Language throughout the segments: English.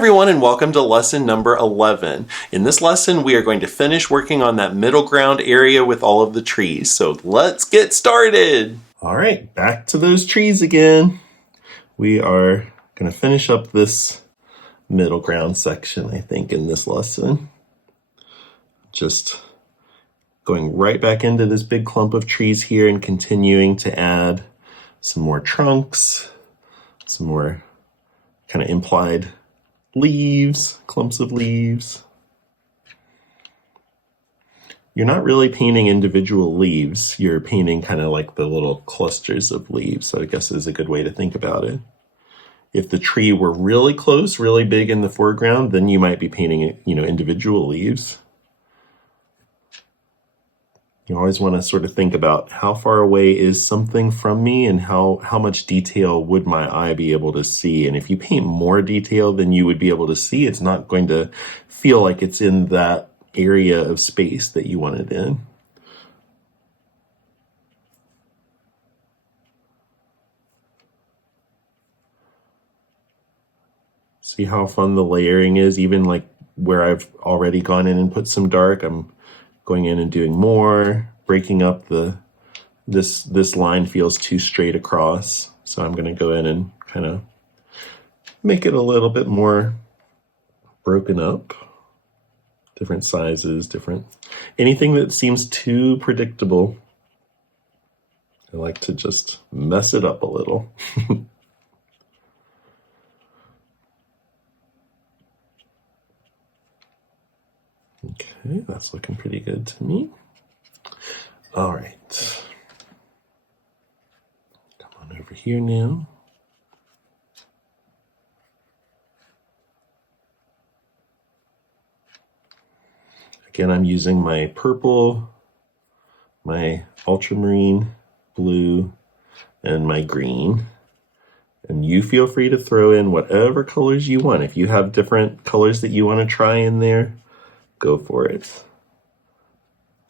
everyone, and welcome to lesson number 11. In this lesson, we are going to finish working on that middle ground area with all of the trees. So let's get started. All right, back to those trees again. We are going to finish up this middle ground section, I think, in this lesson. Just going right back into this big clump of trees here and continuing to add some more trunks, some more kind of implied leaves, clumps of leaves. You're not really painting individual leaves. You're painting kind of like the little clusters of leaves. So I guess is a good way to think about it. If the tree were really close, really big in the foreground, then you might be painting, individual leaves. You always want to sort of think about how far away is something from me and how much detail would my eye be able to see. And if you paint more detail than you would be able to see, it's not going to feel like it's in that area of space that you want it in. See how fun the layering is, even like where I've already gone in and put some dark, I'm going in and doing more, breaking up this line feels too straight across. So I'm going to go in and kind of make it a little bit more broken up. Different sizes, anything that seems too predictable. I like to just mess it up a little. Okay, that's looking pretty good to me. All right. Come on over here now. Again, I'm using my purple, my ultramarine blue, and my green. And you feel free to throw in whatever colors you want. If you have different colors that you want to try in there, go for it.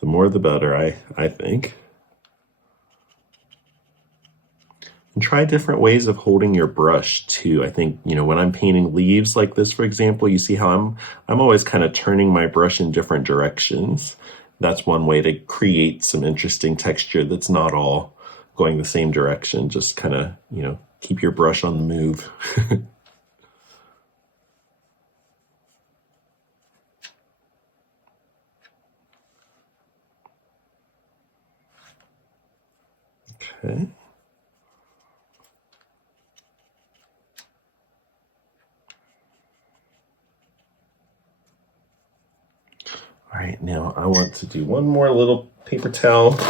The more the better, I think. And try different ways of holding your brush too. I think, when I'm painting leaves like this, for example, you see how I'm always kind of turning my brush in different directions. That's one way to create some interesting texture that's not all going the same direction. Just kind of, keep your brush on the move. Okay. All right, now I want to do one more little paper towel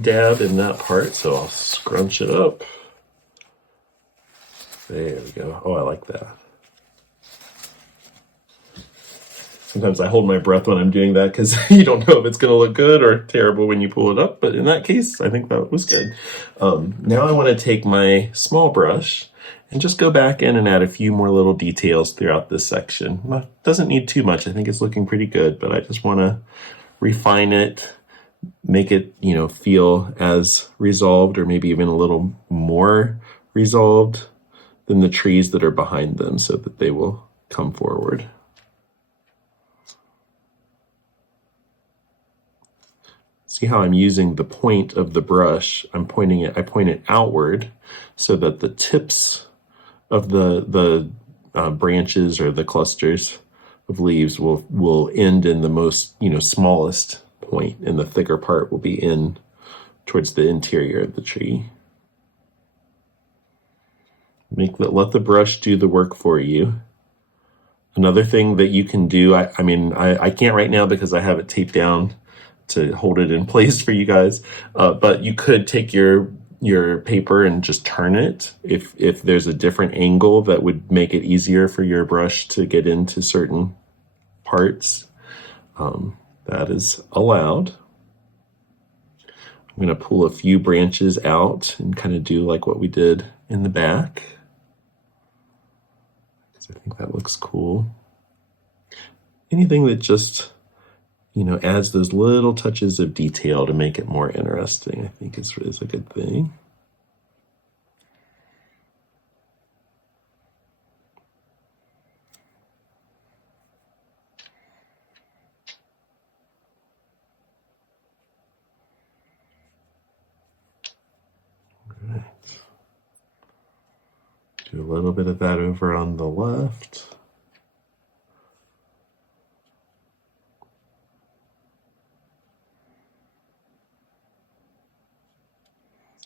dab in that part, so I'll scrunch it up. There we go. Oh, I like that. Sometimes I hold my breath when I'm doing that because you don't know if it's going to look good or terrible when you pull it up. But in that case, I think that was good. Now I want to take my small brush and just go back in and add a few more little details throughout this section. Doesn't need too much. I think it's looking pretty good, but I just want to refine it, make it, feel as resolved or maybe even a little more resolved than the trees that are behind them so that they will come forward. See how I'm using the point of the brush? I point it outward so that the tips of the branches or the clusters of leaves will end in the most, smallest point, and the thicker part will be in towards the interior of the tree. Let the brush do the work for you. Another thing that you can do, I can't right now because I have it taped down to hold it in place for you guys. But you could take your paper and just turn it if there's a different angle that would make it easier for your brush to get into certain parts. That is allowed. I'm going to pull a few branches out and kind of do like what we did in the back, because I think that looks cool. Anything that just adds those little touches of detail to make it more interesting, I think is a good thing. little bit of that over on the left.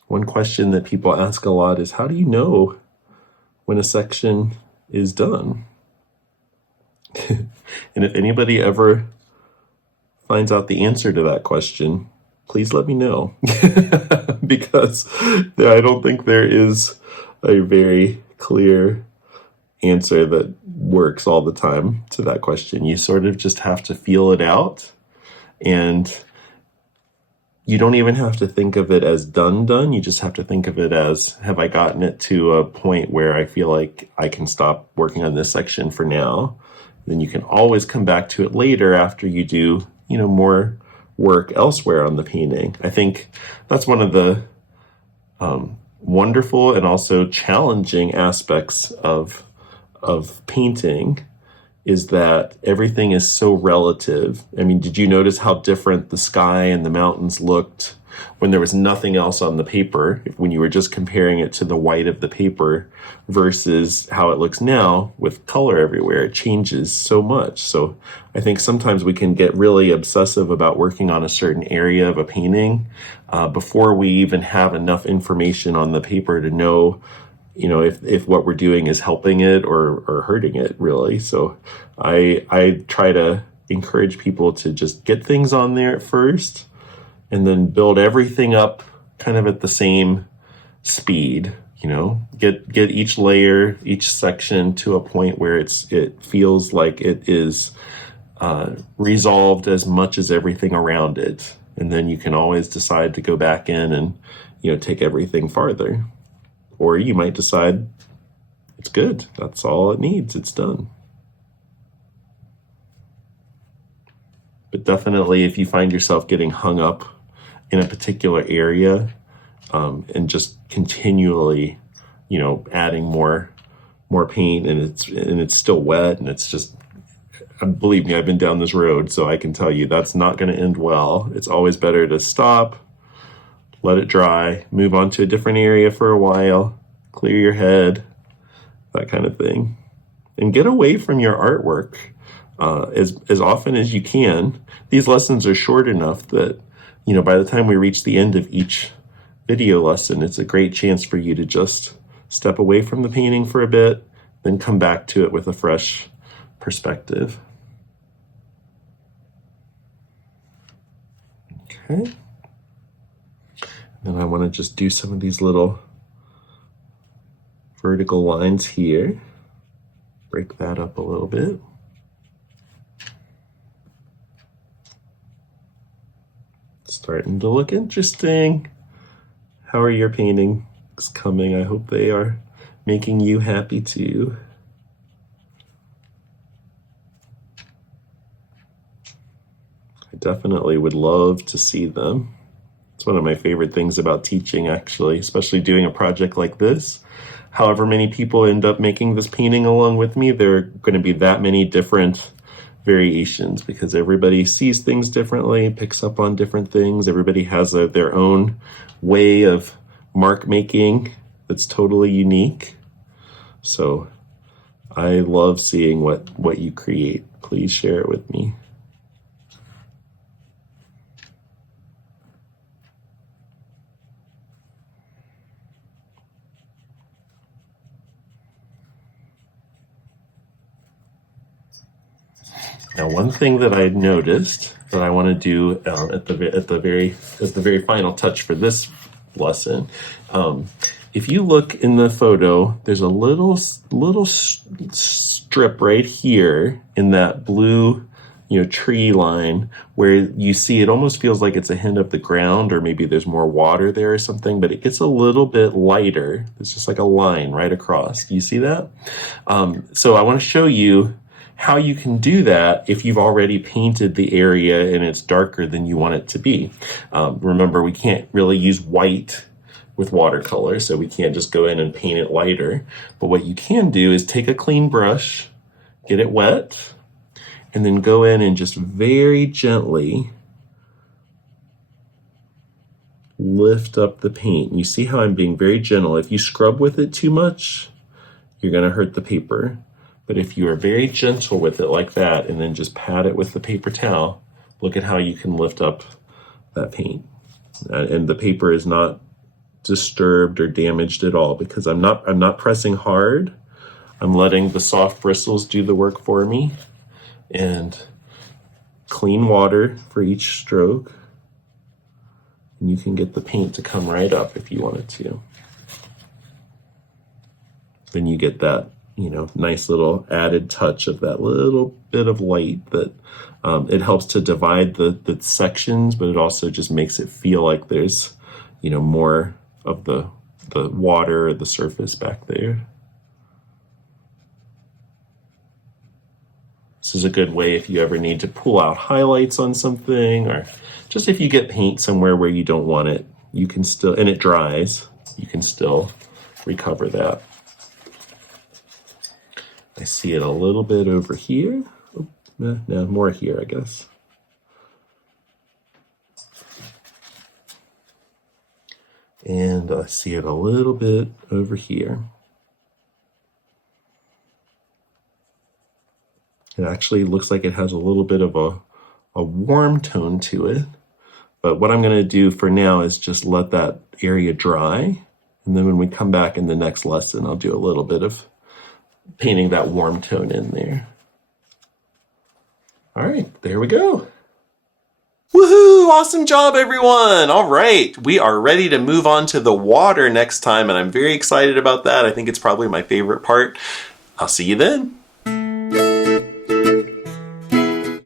One question that people ask a lot is, how do you know when a section is done? And if anybody ever finds out the answer to that question, please let me know. Because I don't think there is a very clear answer that works all the time to that question. You sort of just have to feel it out, and you don't even have to think of it as done. You just have to think of it as, have I gotten it to a point where I feel like I can stop working on this section for now? Then you can always come back to it later after you do, more work elsewhere on the painting. I think that's one of the wonderful and also challenging aspects of painting, is that everything is so relative. I mean, did you notice how different the sky and the mountains looked when there was nothing else on the paper, when you were just comparing it to the white of the paper versus how it looks now with color everywhere? It changes so much. So I think sometimes we can get really obsessive about working on a certain area of a painting before we even have enough information on the paper to know if what we're doing is helping it or hurting it, really. So I try to encourage people to just get things on there at first and then build everything up kind of at the same speed. Get each layer, each section to a point where it feels like it is resolved as much as everything around it. And then you can always decide to go back in and take everything farther. Or you might decide it's good. That's all it needs. It's done. But definitely, if you find yourself getting hung up in a particular area and just continually, adding more paint, and it's still wet, and it's just, believe me, I've been down this road, so I can tell you that's not going to end well. It's always better to stop, let it dry, move on to a different area for a while, clear your head, that kind of thing. And get away from your artwork as often as you can. These lessons are short enough that, by the time we reach the end of each video lesson, it's a great chance for you to just step away from the painting for a bit, then come back to it with a fresh perspective. Okay. Then I want to just do some of these little vertical lines here. Break that up a little bit. Starting to look interesting. How are your paintings coming? I hope they are making you happy too. I definitely would love to see them. It's one of my favorite things about teaching, actually, especially doing a project like this. However many people end up making this painting along with me, there are going to be that many different variations because everybody sees things differently, picks up on different things. Everybody has their own way of mark making that's totally unique. So I love seeing what you create. Please share it with me. Now, one thing that I noticed that I want to do at the very final touch for this lesson, if you look in the photo, there's a little strip right here in that blue, tree line where you see it almost feels like it's a hint of the ground, or maybe there's more water there or something, but it gets a little bit lighter. It's just like a line right across. Do you see that? So I want to show you how you can do that if you've already painted the area and it's darker than you want it to be. Remember, we can't really use white with watercolor, so we can't just go in and paint it lighter. But what you can do is take a clean brush, get it wet, and then go in and just very gently lift up the paint. You see how I'm being very gentle. If you scrub with it too much, you're going to hurt the paper. But if you are very gentle with it like that, and then just pat it with the paper towel, look at how you can lift up that paint. And the paper is not disturbed or damaged at all because I'm not pressing hard. I'm letting the soft bristles do the work for me. And clean water for each stroke. And you can get the paint to come right up if you wanted to. Then you get that, nice little added touch of that little bit of light that it helps to divide the sections, but it also just makes it feel like there's, more of the water or the surface back there. This is a good way if you ever need to pull out highlights on something, or just if you get paint somewhere where you don't want it, you can still, and it dries, you can still recover that. I see it a little bit over here. Oh, no, more here, I guess. And I see it a little bit over here. It actually looks like it has a little bit of a warm tone to it. But what I'm going to do for now is just let that area dry. And then when we come back in the next lesson, I'll do a little bit of painting that warm tone in there. All right, there we go. Woohoo! Awesome job, everyone! All right, we are ready to move on to the water next time, and I'm very excited about that. I think it's probably my favorite part. I'll see you then.